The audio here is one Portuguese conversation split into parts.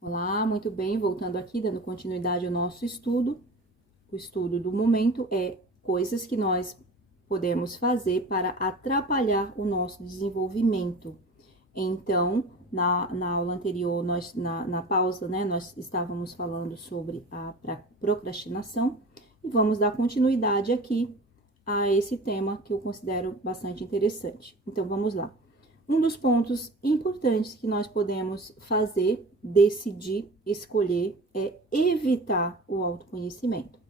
Olá, muito bem, voltando aqui, dando continuidade ao nosso estudo. O estudo do momento é coisas que nós podemos fazer para atrapalhar o nosso desenvolvimento. Então, na aula anterior, na pausa, né, nós estávamos falando sobre a procrastinação e vamos dar continuidade aqui a esse tema que eu considero bastante interessante. Então, vamos lá. Um dos pontos importantes que nós podemos fazer, decidir, escolher, é evitar o autoconhecimento.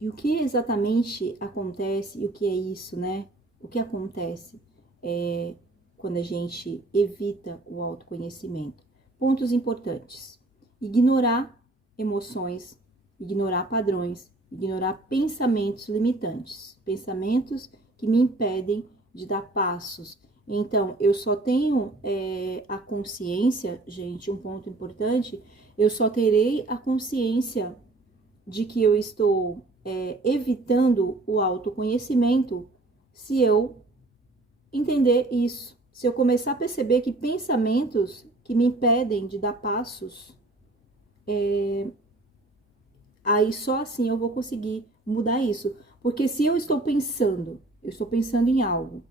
E o que exatamente acontece, e o que é isso, né? O que acontece quando a gente evita o autoconhecimento? Pontos importantes: ignorar emoções, ignorar padrões, ignorar pensamentos limitantes, pensamentos que me impedem de dar passos. Então, eu só tenho a consciência, gente, um ponto importante, eu só terei a consciência de que eu estou evitando o autoconhecimento se eu entender isso. Se eu começar a perceber que pensamentos que me impedem de dar passos, aí só assim eu vou conseguir mudar isso. Porque se eu estou pensando em algo,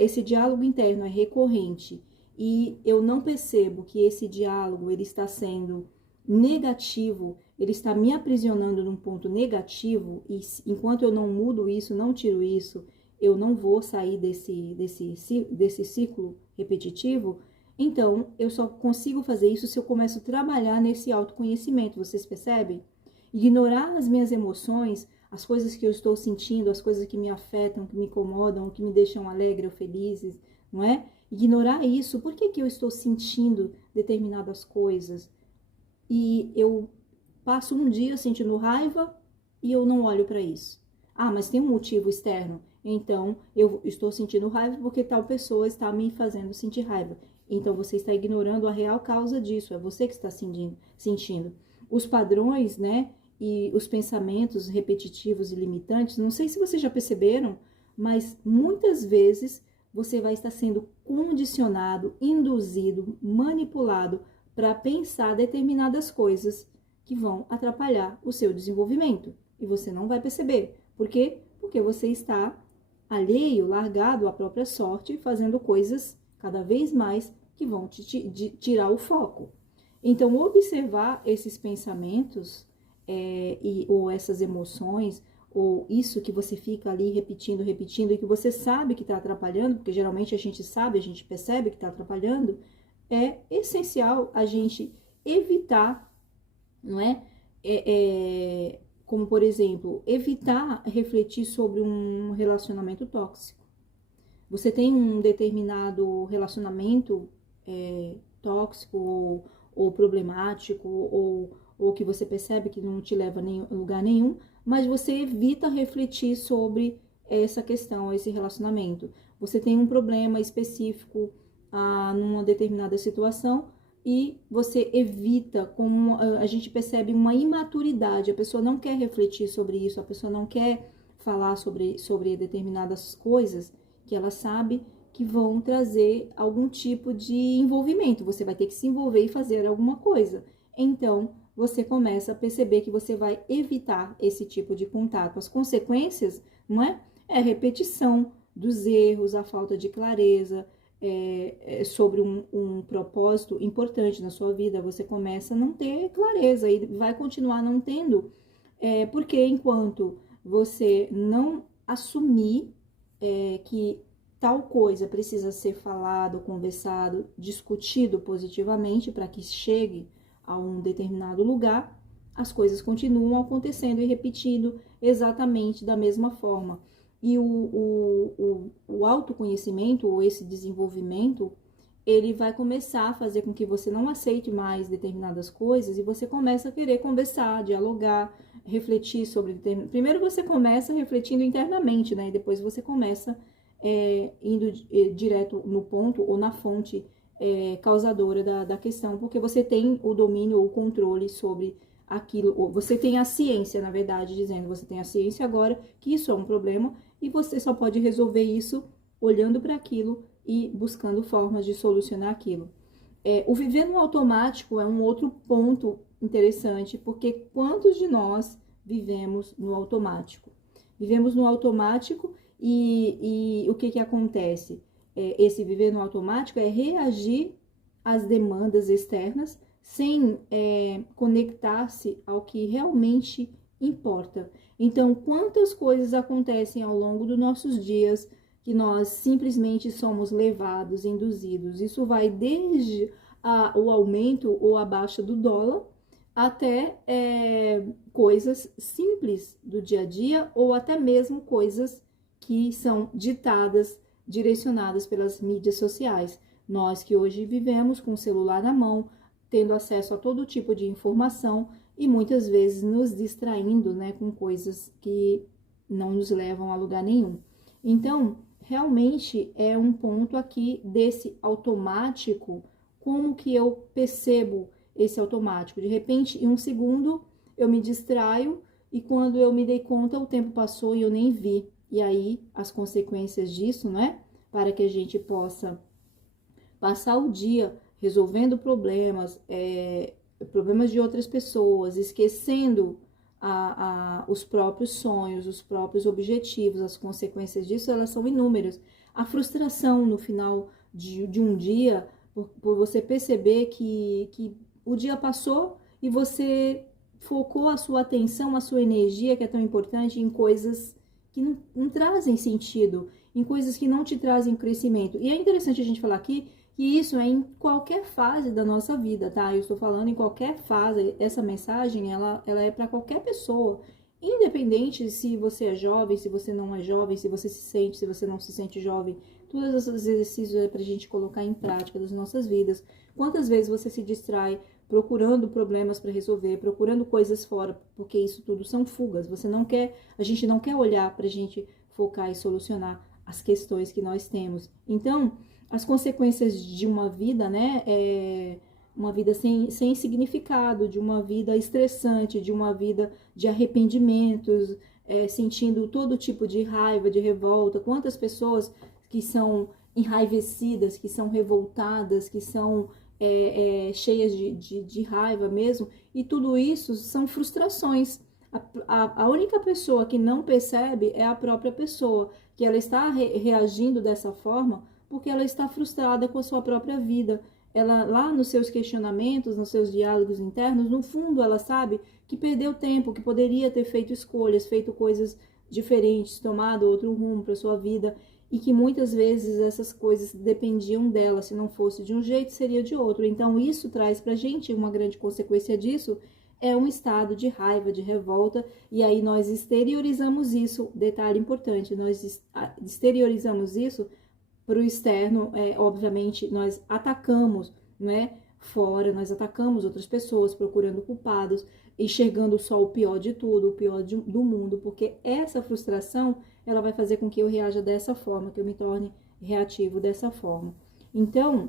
esse diálogo interno é recorrente e eu não percebo que esse diálogo ele está sendo negativo, ele está me aprisionando num ponto negativo e enquanto eu não mudo isso, não tiro isso, eu não vou sair desse ciclo repetitivo. Então, eu só consigo fazer isso se eu começo a trabalhar nesse autoconhecimento, vocês percebem? Ignorar as minhas emoções, as coisas que eu estou sentindo, as coisas que me afetam, que me incomodam, que me deixam alegre ou felizes, não é? Ignorar isso. Por que eu estou sentindo determinadas coisas? E eu passo um dia sentindo raiva e eu não olho para isso. Ah, mas tem um motivo externo. Então, eu estou sentindo raiva porque tal pessoa está me fazendo sentir raiva. Então, você está ignorando a real causa disso. É você que está sentindo. Os padrões, né? E os pensamentos repetitivos e limitantes, não sei se vocês já perceberam, mas muitas vezes você vai estar sendo condicionado, induzido, manipulado para pensar determinadas coisas que vão atrapalhar o seu desenvolvimento. E você não vai perceber. Por quê? Porque você está alheio, largado à própria sorte, fazendo coisas cada vez mais que vão te tirar o foco. Então, observar esses pensamentos ou essas emoções, ou isso que você fica ali repetindo, e que você sabe que está atrapalhando, porque geralmente a gente sabe, a gente percebe que está atrapalhando, é essencial a gente evitar, não é? Como, por exemplo, evitar refletir sobre um relacionamento tóxico. Você tem um determinado relacionamento tóxico ou problemático, ou que você percebe que não te leva a lugar nenhum, mas você evita refletir sobre essa questão, esse relacionamento. Você tem um problema específico numa determinada situação e você evita, como a gente percebe uma imaturidade, a pessoa não quer refletir sobre isso, a pessoa não quer falar sobre determinadas coisas que ela sabe que vão trazer algum tipo de envolvimento. Você vai ter que se envolver e fazer alguma coisa. Então, você começa a perceber que você vai evitar esse tipo de contato. As consequências, não é? É a repetição dos erros, a falta de clareza sobre um propósito importante na sua vida. Você começa a não ter clareza e vai continuar não tendo, porque enquanto você não assumir que tal coisa precisa ser falado, conversado, discutido positivamente para que chegue a um determinado lugar, as coisas continuam acontecendo e repetindo exatamente da mesma forma. E o autoconhecimento, ou esse desenvolvimento, ele vai começar a fazer com que você não aceite mais determinadas coisas e você começa a querer conversar, dialogar, refletir sobre... Primeiro você começa refletindo internamente, né? E depois você começa indo direto no ponto ou na fonte causadora da questão, porque você tem o domínio ou o controle sobre aquilo, ou você tem a ciência, na verdade, dizendo, você tem a ciência agora que isso é um problema e você só pode resolver isso olhando para aquilo e buscando formas de solucionar aquilo. O viver no automático é um outro ponto interessante, porque quantos de nós vivemos no automático? Vivemos no automático e o que que acontece? Esse viver no automático é reagir às demandas externas sem conectar-se ao que realmente importa. Então, quantas coisas acontecem ao longo dos nossos dias que nós simplesmente somos levados, induzidos. Isso vai desde o aumento ou a baixa do dólar até coisas simples do dia a dia ou até mesmo coisas que são ditadas, direcionadas pelas mídias sociais. Nós que hoje vivemos com o celular na mão, tendo acesso a todo tipo de informação e muitas vezes nos distraindo, né, com coisas que não nos levam a lugar nenhum. Então, realmente é um ponto aqui desse automático, como que eu percebo esse automático? De repente, em um segundo, eu me distraio e quando eu me dei conta, o tempo passou e eu nem vi. E aí, as consequências disso, né? Para que a gente possa passar o dia resolvendo problemas, problemas de outras pessoas, esquecendo os próprios sonhos, os próprios objetivos, as consequências disso, elas são inúmeras. A frustração no final de um dia, por você perceber que o dia passou e você focou a sua atenção, a sua energia, que é tão importante, em coisas que não trazem sentido, em coisas que não te trazem crescimento. E é interessante a gente falar aqui que isso é em qualquer fase da nossa vida, tá? Eu estou falando em qualquer fase. Essa mensagem, ela é para qualquer pessoa, independente se você é jovem, se você não é jovem, se você se sente, se você não se sente jovem. Todos esses exercícios é para a gente colocar em prática das nossas vidas. Quantas vezes você se distrai procurando problemas para resolver, procurando coisas fora, porque isso tudo são fugas. A gente não quer olhar para a gente focar e solucionar as questões que nós temos. Então, as consequências de uma vida, né, uma vida sem significado, de uma vida estressante, de uma vida de arrependimentos, sentindo todo tipo de raiva, de revolta. Quantas pessoas que são enraivecidas, que são revoltadas, que são cheias de raiva mesmo, e tudo isso são frustrações. A única pessoa que não percebe é a própria pessoa, que ela está reagindo dessa forma porque ela está frustrada com a sua própria vida. Ela, lá nos seus questionamentos, nos seus diálogos internos, no fundo ela sabe que perdeu tempo, que poderia ter feito escolhas, feito coisas diferentes, tomado outro rumo para sua vida, e que muitas vezes essas coisas dependiam dela. Se não fosse de um jeito, seria de outro. Então isso traz pra gente uma grande consequência disso, é um estado de raiva, de revolta, e aí nós exteriorizamos isso. Detalhe importante, nós exteriorizamos isso para o externo. Obviamente nós atacamos, né, fora, nós atacamos outras pessoas, procurando culpados, enxergando só o pior de tudo, o pior do mundo, porque essa frustração, ela vai fazer com que eu reaja dessa forma, que eu me torne reativo dessa forma. Então,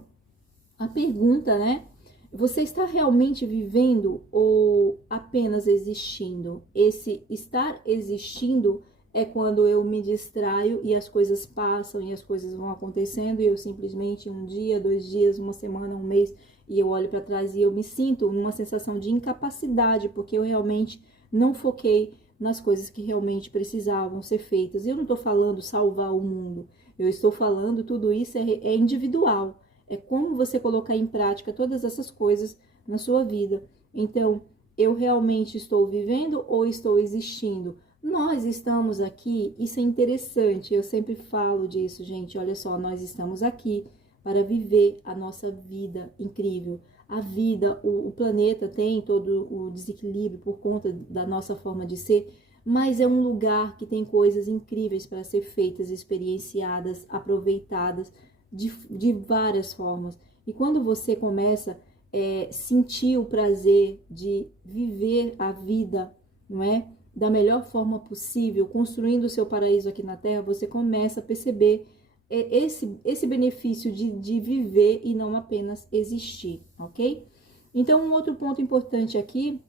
a pergunta, né, você está realmente vivendo ou apenas existindo? Esse estar existindo é quando eu me distraio e as coisas passam e as coisas vão acontecendo e eu simplesmente um dia, 2 dias, uma semana, um mês, e eu olho para trás e eu me sinto numa sensação de incapacidade, porque eu realmente não foquei nas coisas que realmente precisavam ser feitas. Eu não estou falando salvar o mundo, eu estou falando tudo isso é individual. É como você colocar em prática todas essas coisas na sua vida. Então, eu realmente estou vivendo ou estou existindo? Nós estamos aqui, isso é interessante, eu sempre falo disso, gente. Olha só, nós estamos aqui para viver a nossa vida incrível. A vida, o planeta tem todo o desequilíbrio por conta da nossa forma de ser, mas é um lugar que tem coisas incríveis para ser feitas, experienciadas, aproveitadas de várias formas. E quando você começa a sentir o prazer de viver a vida, não é? Da melhor forma possível, construindo o seu paraíso aqui na Terra, você começa a perceber esse benefício de viver e não apenas existir, ok? Então, um outro ponto importante aqui,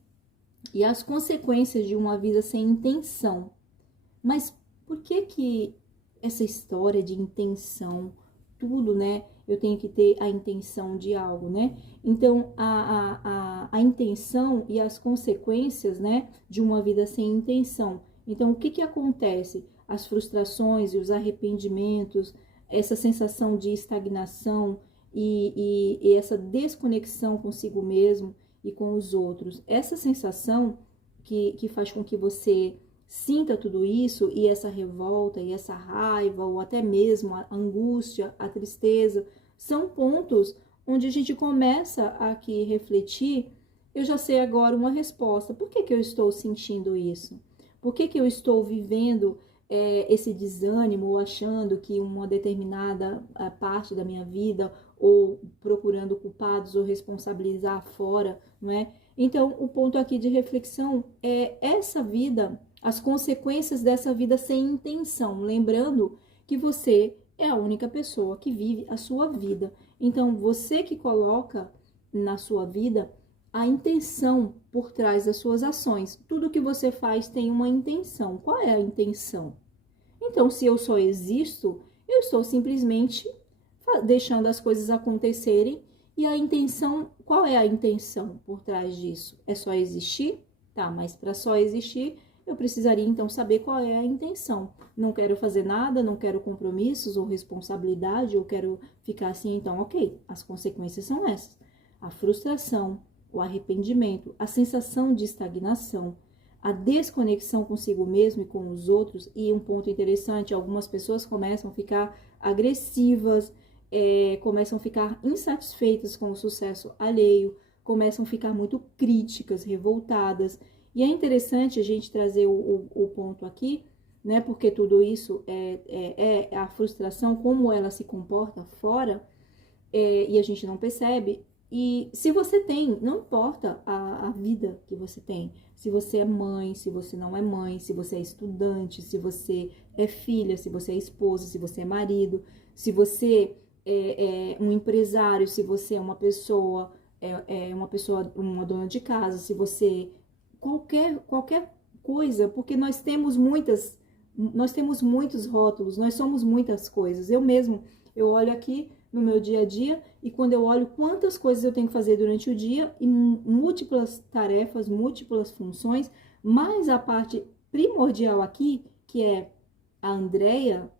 e as consequências de uma vida sem intenção. Mas por que essa história de intenção, tudo, né, eu tenho que ter a intenção de algo, né? Então, a intenção e as consequências, né, de uma vida sem intenção. Então, o que que acontece? As frustrações e os arrependimentos, essa sensação de estagnação e essa desconexão consigo mesmo e com os outros. Essa sensação que faz com que você sinta tudo isso, e essa revolta, e essa raiva, ou até mesmo a angústia, a tristeza, são pontos onde a gente começa aqui refletir. Eu já sei agora uma resposta. Por que que eu estou sentindo isso? Por que que eu estou vivendo esse desânimo, ou achando que uma determinada parte da minha vida, ou procurando culpados ou responsabilizar fora, não é? Então, o ponto aqui de reflexão é essa vida, as consequências dessa vida sem intenção. Lembrando que você é a única pessoa que vive a sua vida. Então, você que coloca na sua vida a intenção por trás das suas ações. Tudo que você faz tem uma intenção. Qual é a intenção? Então, se eu só existo, eu estou simplesmente deixando as coisas acontecerem. E a intenção, qual é a intenção por trás disso? É só existir? Tá, mas para só existir, eu precisaria então saber qual é a intenção. Não quero fazer nada, não quero compromissos ou responsabilidade, eu quero ficar assim, então, ok, as consequências são essas. A frustração, o arrependimento, a sensação de estagnação, a desconexão consigo mesmo e com os outros. E um ponto interessante, algumas pessoas começam a ficar agressivas, começam a ficar insatisfeitas com o sucesso alheio, começam a ficar muito críticas, revoltadas. E é interessante a gente trazer o ponto aqui, né? Porque tudo isso é a frustração, como ela se comporta fora, e a gente não percebe. E se você tem, não importa a vida que você tem, se você é mãe, se você não é mãe, se você é estudante, se você é filha, se você é esposa, se você é marido, se você é um empresário, se você é uma pessoa, uma dona de casa, se você qualquer coisa, porque nós temos muitos rótulos, nós somos muitas coisas. Eu olho aqui no meu dia a dia, e quando eu olho quantas coisas eu tenho que fazer durante o dia, e múltiplas tarefas, múltiplas funções, mas a parte primordial aqui, que é a Andreia,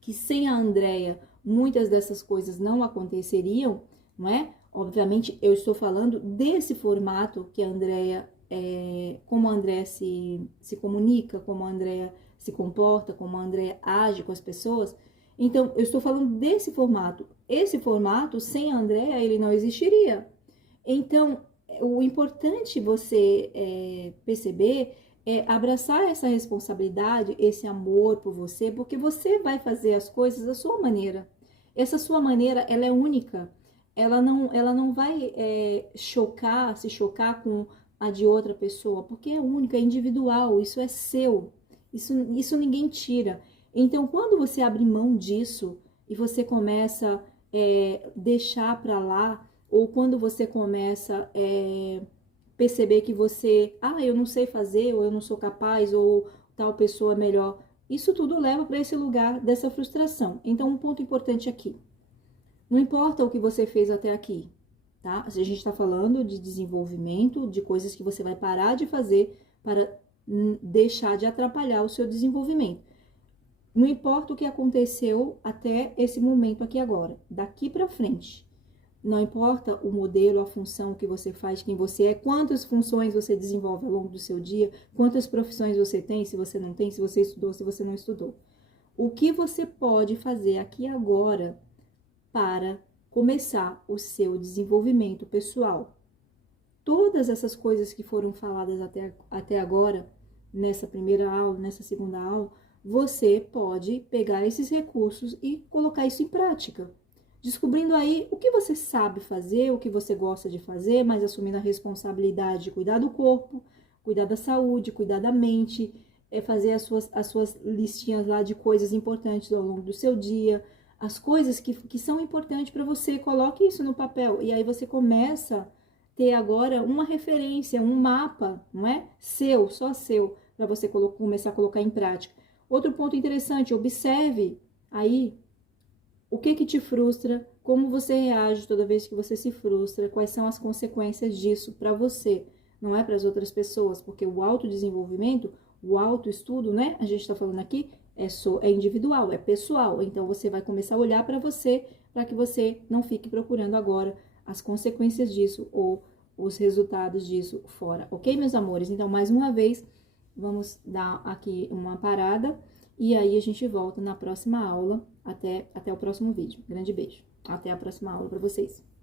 que sem a Andreia muitas dessas coisas não aconteceriam, não é? Obviamente eu estou falando desse formato que a Andreia, como a Andreia se comunica, como a Andreia se comporta, como a Andreia age com as pessoas. Então, eu estou falando desse formato. Esse formato, sem a Andreia, ele não existiria. Então, o importante você perceber é abraçar essa responsabilidade, esse amor por você, porque você vai fazer as coisas da sua maneira. Essa sua maneira, ela é única. Ela não vai se chocar com a de outra pessoa, porque é única, é individual, isso é seu. Isso ninguém tira. Então, quando você abre mão disso e você começa a deixar para lá, ou quando você começa a perceber que você, eu não sei fazer, ou eu não sou capaz, ou tal pessoa é melhor, isso tudo leva para esse lugar dessa frustração. Então, um ponto importante aqui, não importa o que você fez até aqui, tá? A gente está falando de desenvolvimento, de coisas que você vai parar de fazer para deixar de atrapalhar o seu desenvolvimento. Não importa o que aconteceu até esse momento aqui agora, daqui para frente. Não importa o modelo, a função que você faz, quem você é, quantas funções você desenvolve ao longo do seu dia, quantas profissões você tem, se você não tem, se você estudou, se você não estudou. O que você pode fazer aqui agora para começar o seu desenvolvimento pessoal? Todas essas coisas que foram faladas até agora, nessa primeira aula, nessa segunda aula, você pode pegar esses recursos e colocar isso em prática. Descobrindo aí o que você sabe fazer, o que você gosta de fazer, mas assumindo a responsabilidade de cuidar do corpo, cuidar da saúde, cuidar da mente, fazer as suas listinhas lá de coisas importantes ao longo do seu dia, as coisas que são importantes para você, coloque isso no papel. E aí você começa a ter agora uma referência, um mapa, não é? Seu, só seu, para você começar a colocar em prática. Outro ponto interessante, observe aí o que te frustra, como você reage toda vez que você se frustra, quais são as consequências disso para você, não é para as outras pessoas, porque o autodesenvolvimento, o autoestudo, né, a gente está falando aqui, é individual, é pessoal, então você vai começar a olhar para que você não fique procurando agora as consequências disso ou os resultados disso fora, ok, meus amores? Então, mais uma vez, vamos dar aqui uma parada e aí a gente volta na próxima aula. Até o próximo vídeo. Grande beijo. Até a próxima aula para vocês.